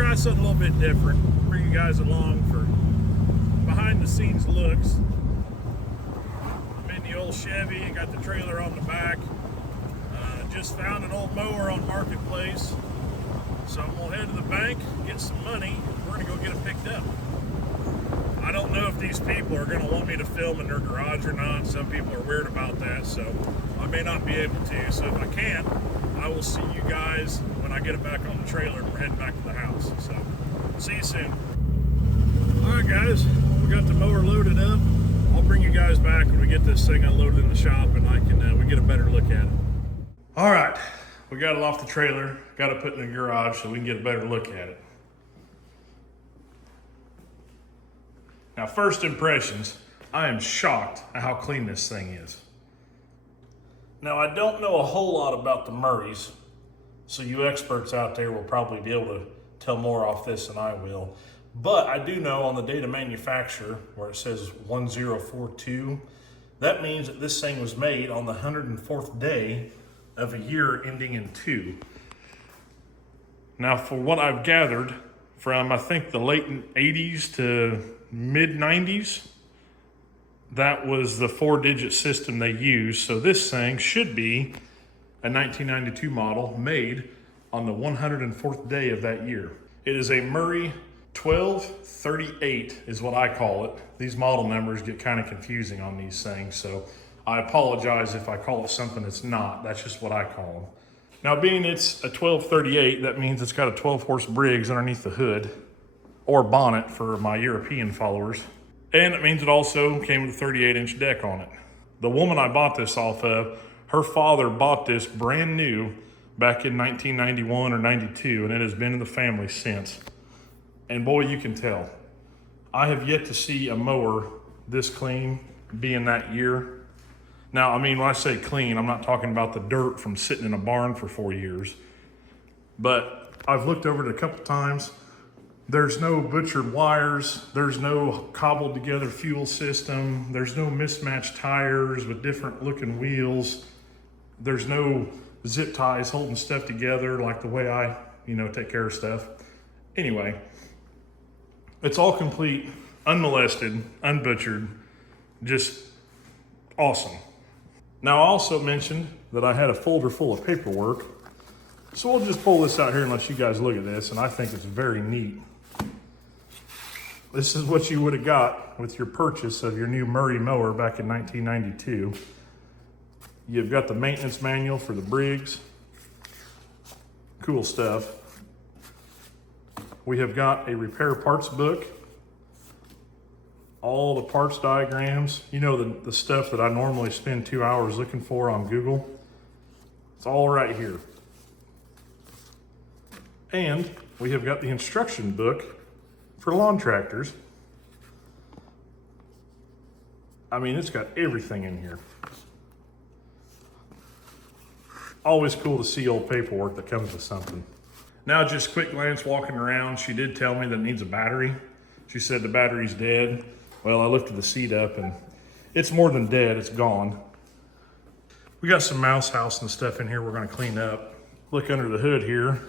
try something a little bit different. Bring you guys along for behind the scenes looks. I'm in the old Chevy, got the trailer on the back. Just found an old mower on Marketplace. So I'm gonna head to the bank, get some money. We're gonna go get it picked up. I don't know if these people are gonna want me to film in their garage or not. Some people are weird about that, so I may not be able to. So if I can, I will see you guys when I get it back on the trailer and we're heading back to the house. So see you soon. All right, guys, we got the mower loaded up. I'll bring you guys back when we get this thing unloaded in the shop and we get a better look at it. All right, we got it off the trailer, got it put in the garage so we can get a better look at it. Now, first impressions, I am shocked at how clean this thing is. Now, I don't know a whole lot about the Murrays, so you experts out there will probably be able to tell more off this than I will. But I do know on the date of manufacture, where it says 1042, that means that this thing was made on the 104th day of a year ending in 2. Now, for what I've gathered from, I think, the late 80s to mid 90s, that was the 4-digit system they used. So this thing should be a 1992 model made on the 104th day of that year. It is a Murray 1238 is what I call it. These model numbers get kind of confusing on these things, so I apologize if I call it something it's not. That's just what I call them. Now, being it's a 1238, that means it's got a 12-horse Briggs underneath the hood, or bonnet for my European followers. And it means it also came with a 38-inch deck on it. The woman I bought this off of, her father bought this brand new back in 1991 or 92, and it has been in the family since. And boy, you can tell. I have yet to see a mower this clean being that year. Now, I mean, when I say clean, I'm not talking about the dirt from sitting in a barn for 4 years. But I've looked over it a couple times. There's no butchered wires. There's no cobbled together fuel system. There's no mismatched tires with different looking wheels. There's no zip ties holding stuff together like the way I, take care of stuff. Anyway, it's all complete, unmolested, unbutchered, just awesome. Now, I also mentioned that I had a folder full of paperwork. So we'll just pull this out here and let you guys look at this, and I think it's very neat. This is what you would have got with your purchase of your new Murray mower back in 1992. You've got the maintenance manual for the Briggs. Cool stuff. We have got a repair parts book. All the parts diagrams, the stuff that I normally spend 2 hours looking for on Google. It's all right here. And we have got the instruction book for lawn tractors. I mean, it's got everything in here. Always cool to see old paperwork that comes with something. Now, just quick glance walking around, she did tell me that it needs a battery. She said the battery's dead. Well, I lifted the seat up and it's more than dead, it's gone. We got some mouse house and stuff in here we're gonna clean up. Look under the hood here,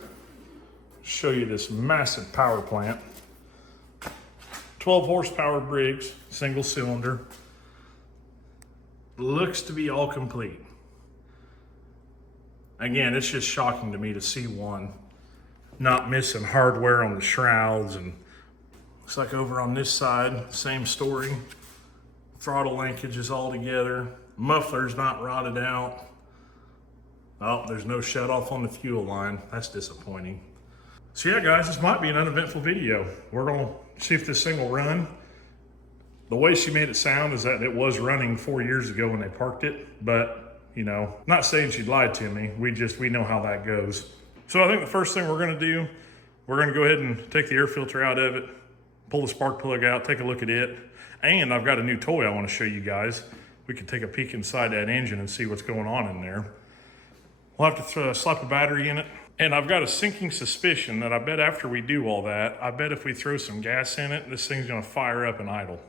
show you this massive power plant. 12 horsepower Briggs, single cylinder. Looks to be all complete. Again, it's just shocking to me to see one not missing hardware on the shrouds, and looks like over on this side, same story. Throttle linkage is all together. Muffler's not rotted out. Oh, there's no shut off on the fuel line. That's disappointing. So yeah, guys, this might be an uneventful video. We're gonna see if this thing will run. The way she made it sound is that it was running 4 years ago when they parked it, but not saying she lied to me. We know how that goes. So I think the first thing we're gonna do, we're gonna go ahead and take the air filter out of it, pull the spark plug out, take a look at it. And I've got a new toy I wanna show you guys. We can take a peek inside that engine and see what's going on in there. We'll have to slap a battery in it. And I've got a sinking suspicion that I bet after we do all that, I bet if we throw some gas in it, this thing's gonna fire up and idle.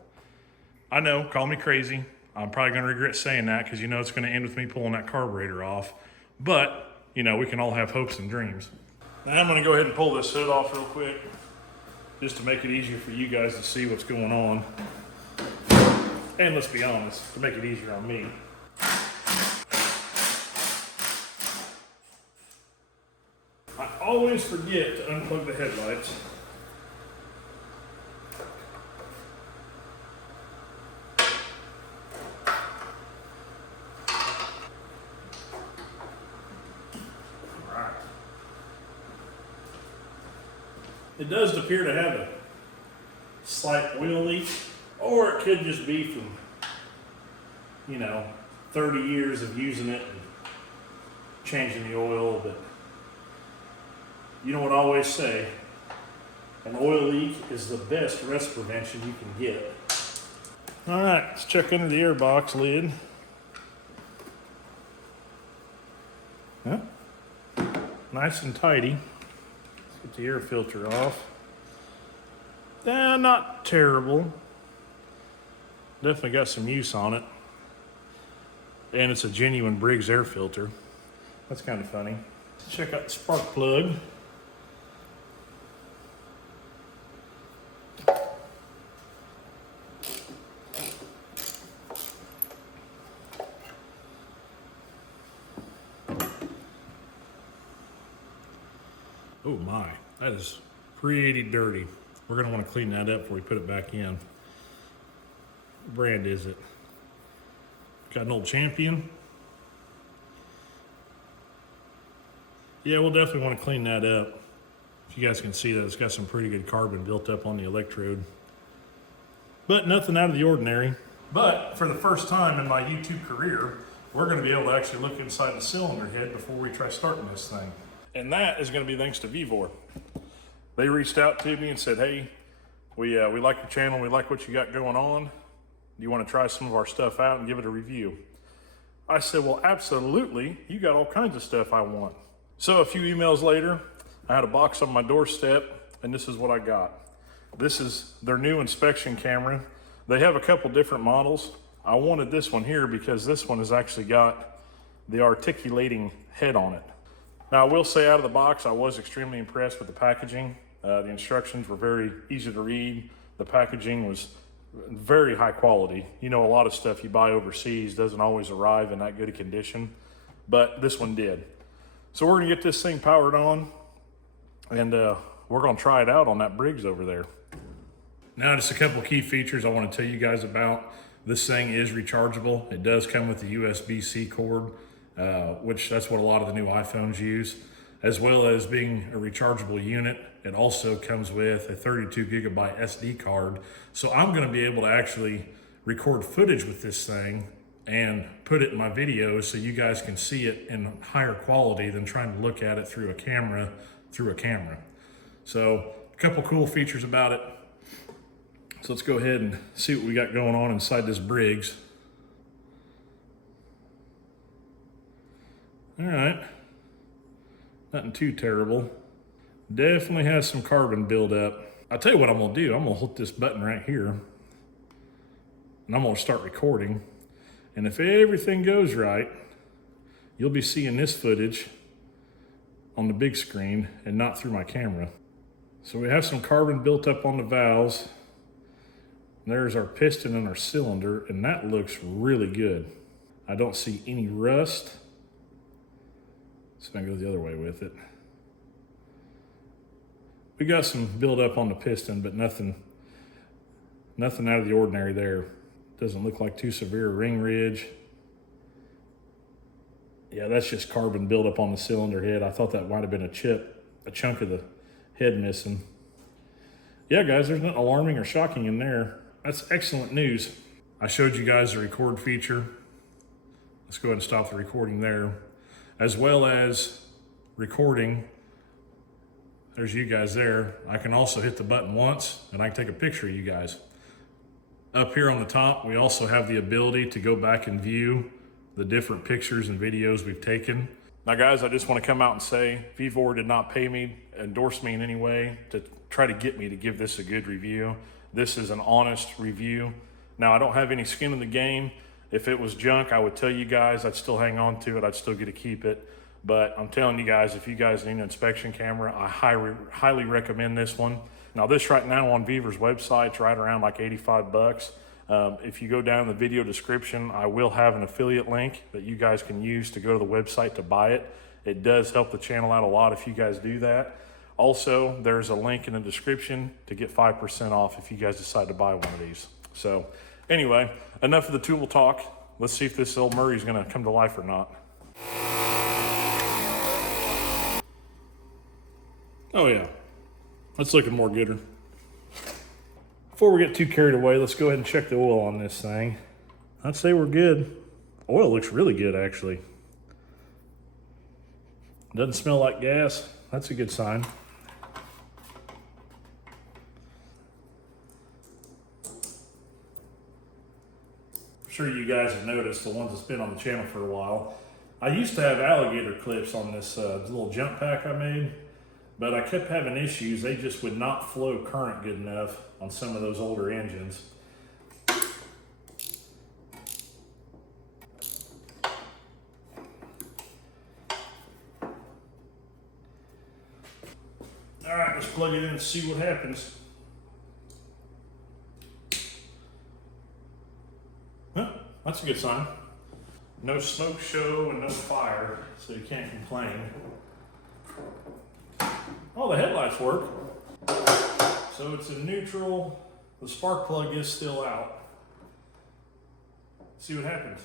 I know, call me crazy. I'm probably gonna regret saying that because it's gonna end with me pulling that carburetor off. But, we can all have hopes and dreams. Now I'm gonna go ahead and pull this hood off real quick, just to make it easier for you guys to see what's going on. And let's be honest, to make it easier on me. I always forget to unplug the headlights. It does appear to have a slight wheel leak, or it could just be from, 30 years of using it and changing the oil. But you know what I always say, an oil leak is the best rust prevention you can get. All right, let's check under the airbox lid. Huh? Nice and tidy. Get the air filter off. Not terrible. Definitely got some use on it. And it's a genuine Briggs air filter. That's kind of funny. Let's check out the spark plug. Oh my, that is pretty dirty. We're gonna want to clean that up before we put it back in. What brand is it? Got an old Champion. Yeah, we'll definitely want to clean that up. If you guys can see that, it's got some pretty good carbon built up on the electrode. But nothing out of the ordinary. But for the first time in my YouTube career, we're gonna be able to actually look inside the cylinder head before we try starting this thing. And that is going to be thanks to vevor. They reached out to me and said, hey, we like your channel, we like what you got going on. Do you want to try some of our stuff out and give it a review? I said, well, absolutely. You got all kinds of stuff I want. So a few emails later, I had a box on my doorstep, and this is what I got. This is their new inspection camera. They have a couple different models. I wanted this one here because this one has actually got the articulating head on it. Now, I will say out of the box, I was extremely impressed with the packaging. The instructions were very easy to read. The packaging was very high quality. A lot of stuff you buy overseas doesn't always arrive in that good a condition, but this one did. So we're gonna get this thing powered on, and we're gonna try it out on that Briggs over there. Now, just a couple key features I wanna tell you guys about. This thing is rechargeable. It does come with the USB-C cord. Which that's what a lot of the new iPhones use, as well as being a rechargeable unit. It also comes with a 32 gigabyte SD card. So I'm going to be able to actually record footage with this thing and put it in my videos so you guys can see it in higher quality than trying to look at it through a camera. So a couple cool features about it. So let's go ahead and see what we got going on inside this Briggs. All right, nothing too terrible. Definitely has some carbon buildup. I'll tell you what I'm gonna do. I'm gonna hit this button right here, and I'm gonna start recording. And if everything goes right, you'll be seeing this footage on the big screen and not through my camera. So we have some carbon built up on the valves. There's our piston and our cylinder, and that looks really good. I don't see any rust. It's gonna go the other way with it. We got some buildup on the piston, but nothing out of the ordinary there. Doesn't look like too severe a ring ridge. Yeah, that's just carbon buildup on the cylinder head. I thought that might have been a chunk of the head missing. Yeah, guys, there's nothing alarming or shocking in there. That's excellent news. I showed you guys the record feature. Let's go ahead and stop the recording there. As well as recording, there's you guys there. I can also hit the button once and I can take a picture of you guys. Up here on the top, we also have the ability to go back and view the different pictures and videos we've taken. Now guys, I just want to come out and say, vevor did not pay me, endorse me in any way to try to get me to give this a good review. This is an honest review. Now I don't have any skin in the game. If it was junk, I would tell you guys, I'd still hang on to it. I'd still get to keep it. But I'm telling you guys, if you guys need an inspection camera, I highly recommend this one. Now this right now on vevor's website, it's right around like 85 bucks. If you go down in the video description, I will have an affiliate link that you guys can use to go to the website to buy it. It does help the channel out a lot if you guys do that. Also, there's a link in the description to get 5% off if you guys decide to buy one of these. So anyway, enough of the tool talk. Let's see if this old Murray's gonna come to life or not. Oh yeah, that's looking more gooder. Before we get too carried away, let's go ahead and check the oil on this thing. I'd say we're good. Oil looks really good, actually. Doesn't smell like gas. That's a good sign. I'm sure you guys have noticed, the ones that's been on the channel for a while. I used to have alligator clips on this little jump pack I made, but I kept having issues. They just would not flow current good enough on some of those older engines. All right, let's plug it in and see what happens. Huh, that's a good sign. No smoke show and no fire, so you can't complain. Oh, the headlights work. So it's in neutral. The spark plug is still out. See what happens.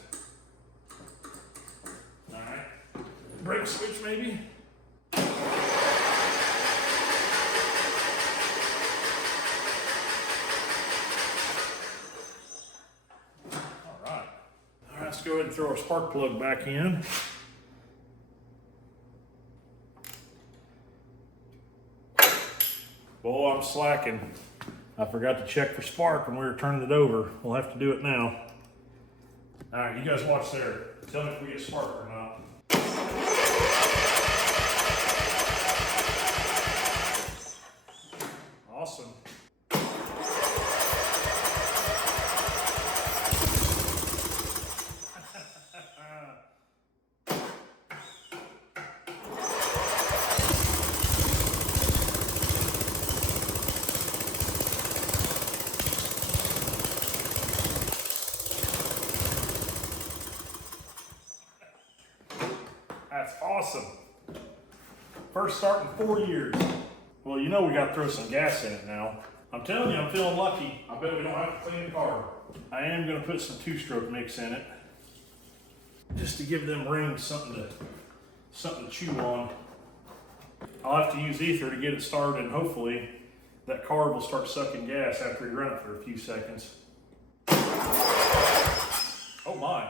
All right, brake switch maybe. Let's go ahead and throw our spark plug back in. Boy, I'm slacking. I forgot to check for spark when we were turning it over. We'll have to do it now. All right, you guys watch there. Tell me if we get spark or not. Awesome. That's awesome. First start in 4 years. Well, you know we got to throw some gas in it now. I'm telling you, I'm feeling lucky. I bet we don't have to clean the carb. I am going to put some two-stroke mix in it, just to give them rings something to chew on. I'll have to use ether to get it started, and hopefully that carb will start sucking gas after you run it for a few seconds. Oh my.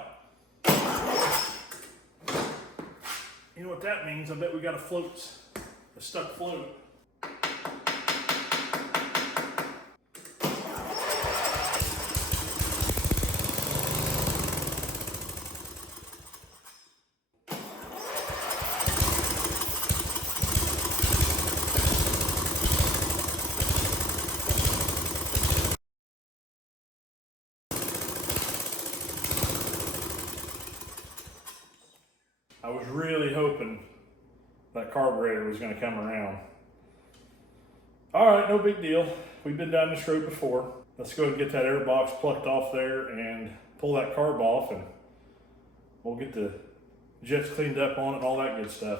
You know what that means? I bet we got a stuck float. I was really hoping that carburetor was going to come around. All right, no big deal. We've been down this road before. Let's go ahead and get that air box plucked off there and pull that carb off, and we'll get the jets cleaned up on it and all that good stuff.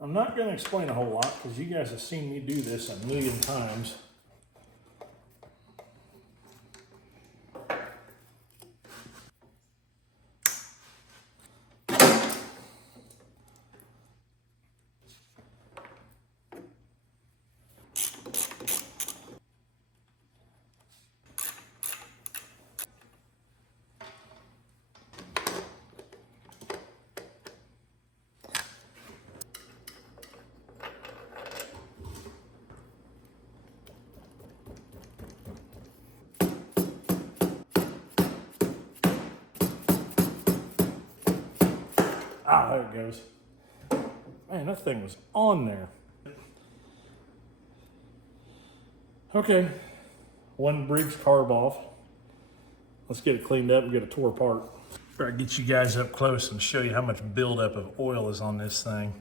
I'm not going to explain a whole lot because you guys have seen me do this a million times. Ah, there it goes. Man, that thing was on there. Okay, one brief carb off. Let's get it cleaned up and get it tore apart. Before I get you guys up close and show you how much buildup of oil is on this thing.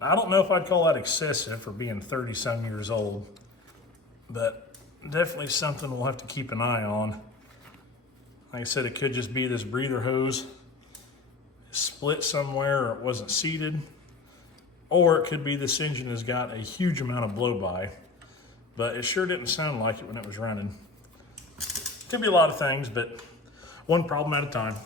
I don't know if I'd call that excessive for being 30-some years old, but definitely something we'll have to keep an eye on. Like I said, it could just be this breather hose split somewhere or it wasn't seated, or it could be this engine has got a huge amount of blow-by, but it sure didn't sound like it when it was running. Could be a lot of things, but one problem at a time.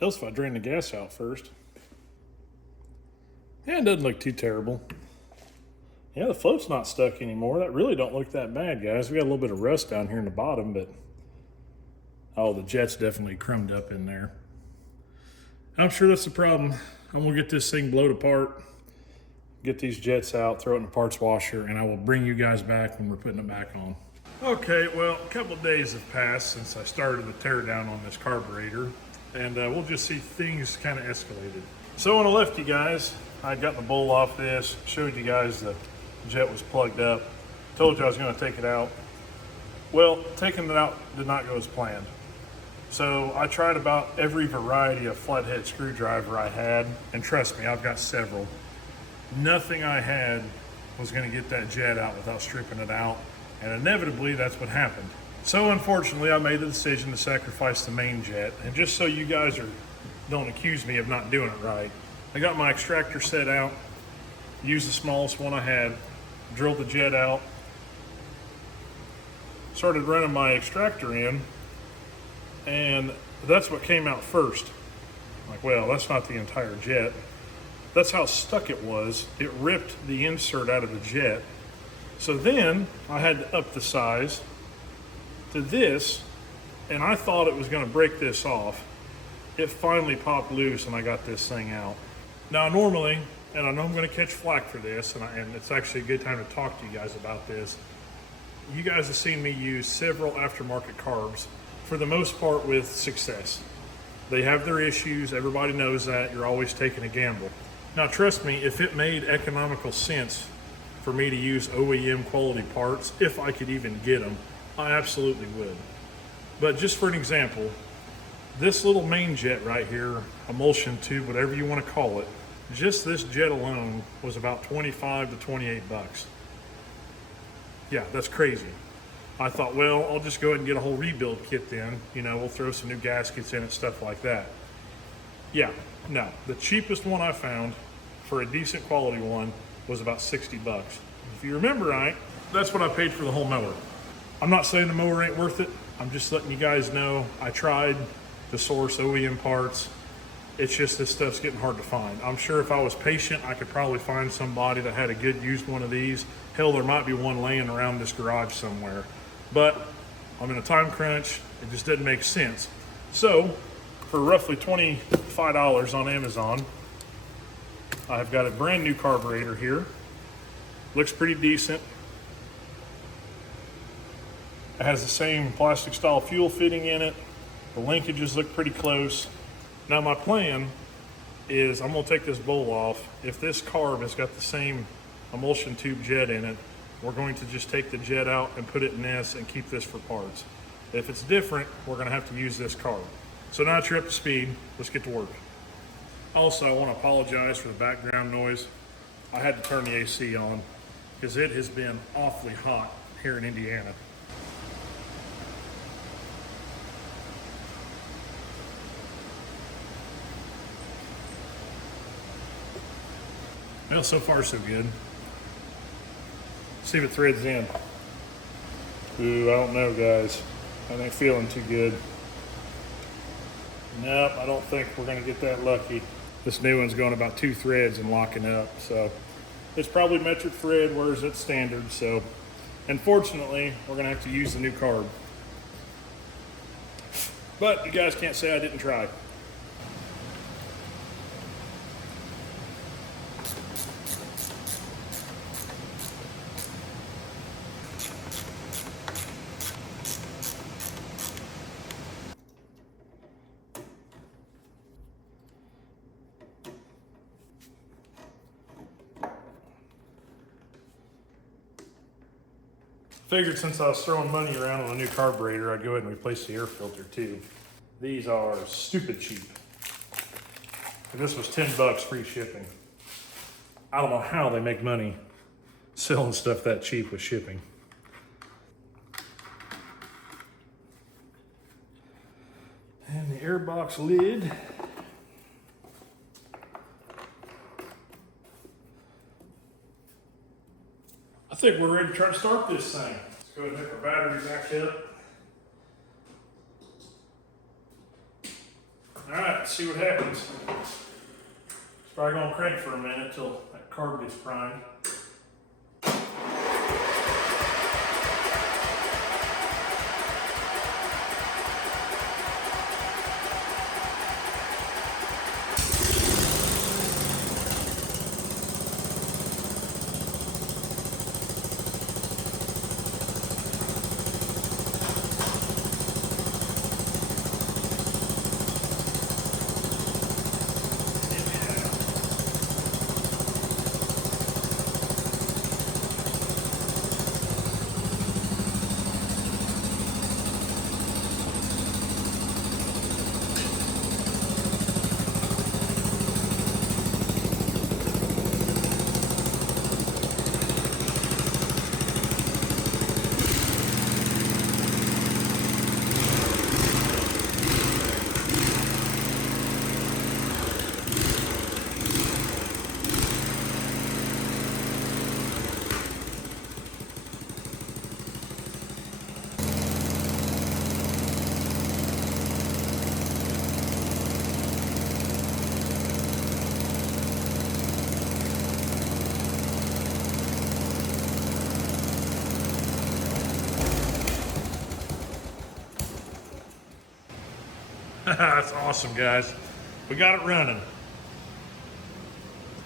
Helps if I drain the gas out first. Yeah, it doesn't look too terrible. Yeah, the float's not stuck anymore. That really don't look that bad, guys. We got a little bit of rust down here in the bottom, but oh, the jet's definitely crumbed up in there. I'm sure that's the problem. I'm gonna get this thing blowed apart, get these jets out, throw it in the parts washer, and I will bring you guys back when we're putting it back on. Okay, well, a couple of days have passed since I started the tear down on this carburetor, and we'll just see things kind of escalated. So when I left you guys, I got the bowl off this, showed you guys the jet was plugged up, told you I was gonna take it out. Well, taking it out did not go as planned. So I tried about every variety of flathead screwdriver I had, and trust me, I've got several. Nothing I had was gonna get that jet out without stripping it out, and inevitably that's what happened. So unfortunately, I made the decision to sacrifice the main jet, and just so you guys don't accuse me of not doing it right, I got my extractor set out, used the smallest one I had, drilled the jet out, started running my extractor in, and that's what came out first. Like, well, that's not the entire jet. That's how stuck it was. It ripped the insert out of the jet. So then I had to up the size to this, and I thought it was gonna break this off. It finally popped loose and I got this thing out. Now normally, and I know I'm gonna catch flack for this, and it's actually a good time to talk to you guys about this. You guys have seen me use several aftermarket carbs, for the most part with success. They have their issues, everybody knows that, you're always taking a gamble. Now trust me, if it made economical sense for me to use OEM quality parts, if I could even get them, I absolutely would. But just for an example, this little main jet right here, emulsion tube, whatever you want to call it, just this jet alone was about 25 to 28 bucks. Yeah, that's crazy. I thought, well, I'll just go ahead and get a whole rebuild kit then. You know, we'll throw some new gaskets in and stuff like that. Yeah, no, the cheapest one I found for a decent quality one was about 60 bucks. If you remember right, that's what I paid for the whole mower. I'm not saying the mower ain't worth it. I'm just letting you guys know I tried to source OEM parts. It's just this stuff's getting hard to find. I'm sure if I was patient, I could probably find somebody that had a good used one of these. Hell, there might be one laying around this garage somewhere. But I'm in a time crunch. It just didn't make sense. So for roughly $25 on Amazon, I've got a brand new carburetor here. Looks pretty decent. It has the same plastic style fuel fitting in it. The linkages look pretty close. Now my plan is I'm gonna take this bowl off. If this carb has got the same emulsion tube jet in it, we're going to just take the jet out and put it in this and keep this for parts. If it's different, we're gonna have to use this carb. So now that you're up to speed, let's get to work. Also, I wanna apologize for the background noise. I had to turn the AC on because it has been awfully hot here in Indiana. Well, so far so good. See if it threads in. Ooh, I don't know, guys. I ain't feeling too good. Nope, I don't think we're gonna get that lucky. This new one's going about 2 threads and locking up, so it's probably metric thread, whereas it's standard, so unfortunately, we're gonna have to use the new carb. But you guys can't say I didn't try. Figured since I was throwing money around on a new carburetor, I'd go ahead and replace the air filter too. These are stupid cheap. If this was $10 free shipping. I don't know how they make money selling stuff that cheap with shipping. And the airbox lid. I think we're ready to try to start this thing. Let's go ahead and hook our battery back up. All right, let's see what happens. It's probably gonna crank for a minute till that carb gets primed. That's awesome, guys. We got it running.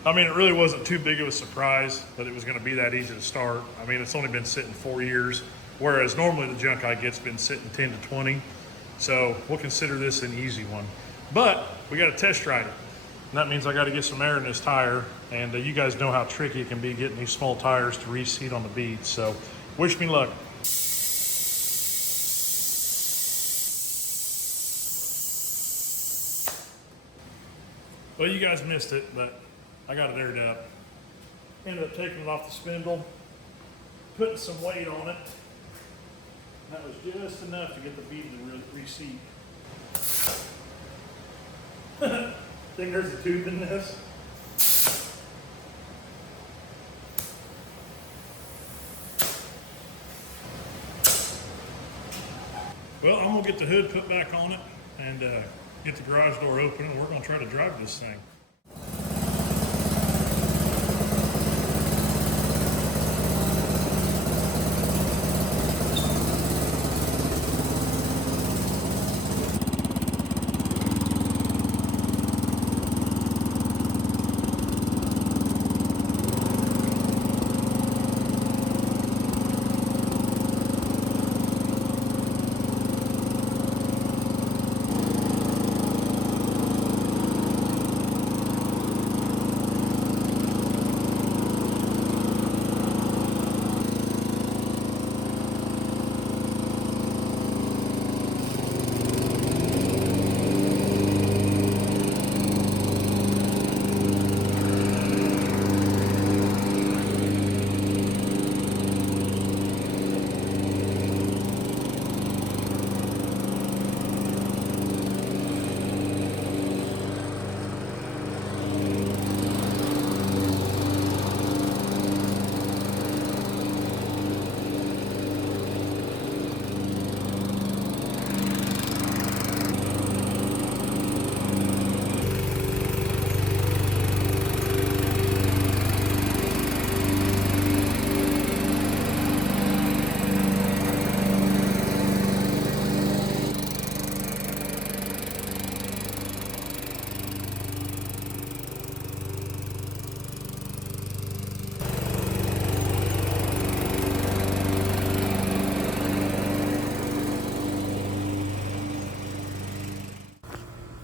I mean, it really wasn't too big of a surprise that it was going to be that easy to start. I mean, it's only been sitting 4 years, whereas normally the junk I get's been sitting 10 to 20. So we'll consider this an easy one. But we got to test ride it. And that means I got to get some air in this tire. And you guys know how tricky it can be getting these small tires to reseat on the beads. So wish me luck. Well, you guys missed it, but I got it aired up. Ended up taking it off the spindle, putting some weight on it. That was just enough to get the bead to reseat. Think there's a tooth in this? Well, I'm gonna get the hood put back on it and get the garage door open, and we're gonna try to drive this thing.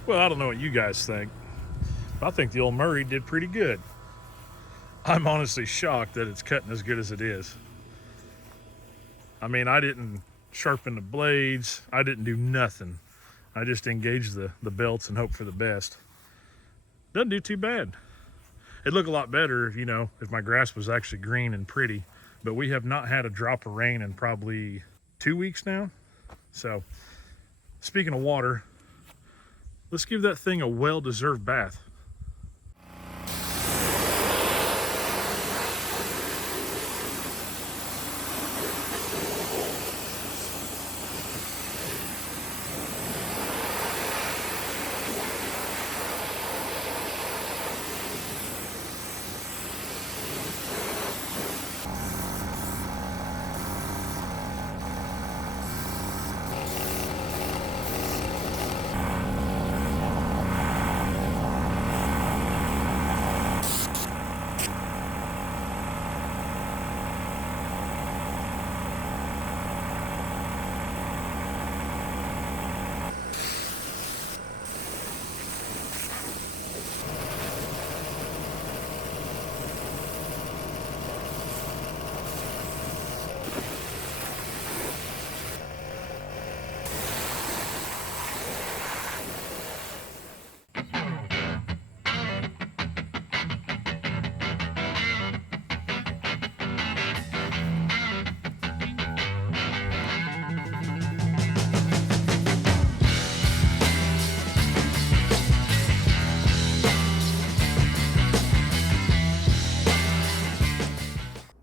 Well, I don't know what you guys think, but I think the old Murray did pretty good. I'm honestly shocked that it's cutting as good as it is. I mean, I didn't sharpen the blades. I didn't do nothing. I just engaged the belts and hope for the best. Doesn't do too bad. It'd look a lot better, you know, if my grass was actually green and pretty, but we have not had a drop of rain in probably 2 weeks now. So, speaking of water, let's give that thing a well-deserved bath.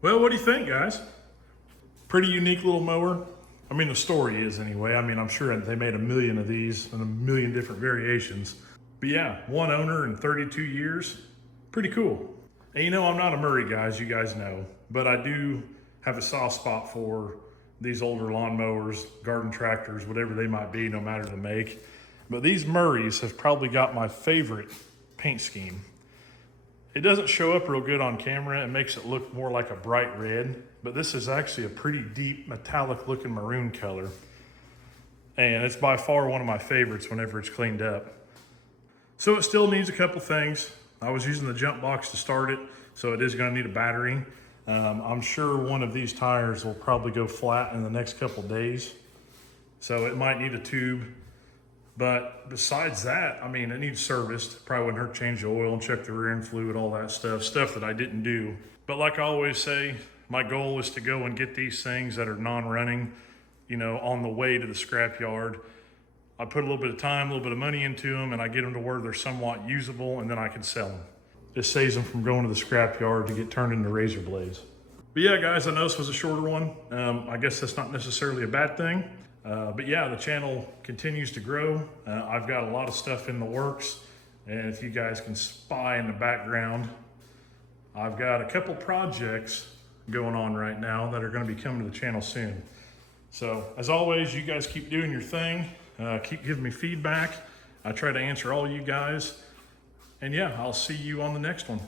Well, what do you think, guys? Pretty unique little mower. I mean, the story is anyway. I mean, I'm sure they made a million of these and a million different variations. But yeah, one owner in 32 years, pretty cool. And you know, I'm not a Murray guy, as you guys know, but I do have a soft spot for these older lawnmowers, garden tractors, whatever they might be, no matter the make. But these Murrays have probably got my favorite paint scheme. It doesn't show up real good on camera. It makes it look more like a bright red, but this is actually a pretty deep metallic looking maroon color. And it's by far one of my favorites whenever it's cleaned up. So it still needs a couple things. I was using the jump box to start it, so it is gonna need a battery. I'm sure one of these tires will probably go flat in the next couple days. So it might need a tube. But besides that, I mean, it needs serviced. Probably wouldn't hurt to change the oil and check the rear end fluid, all that stuff that I didn't do. But like I always say, my goal is to go and get these things that are non-running, you know, on the way to the scrap yard. I put a little bit of time, a little bit of money into them, and I get them to where they're somewhat usable, and then I can sell them. Just saves them from going to the scrap yard to get turned into razor blades. But yeah, guys, I know this was a shorter one. I guess that's not necessarily a bad thing. But yeah, the channel continues to grow. I've got a lot of stuff in the works, and if you guys can spy in the background, I've got a couple projects going on right now that are going to be coming to the channel soon. So as always, you guys keep doing your thing, keep giving me feedback. I try to answer all you guys, and yeah, I'll see you on the next one.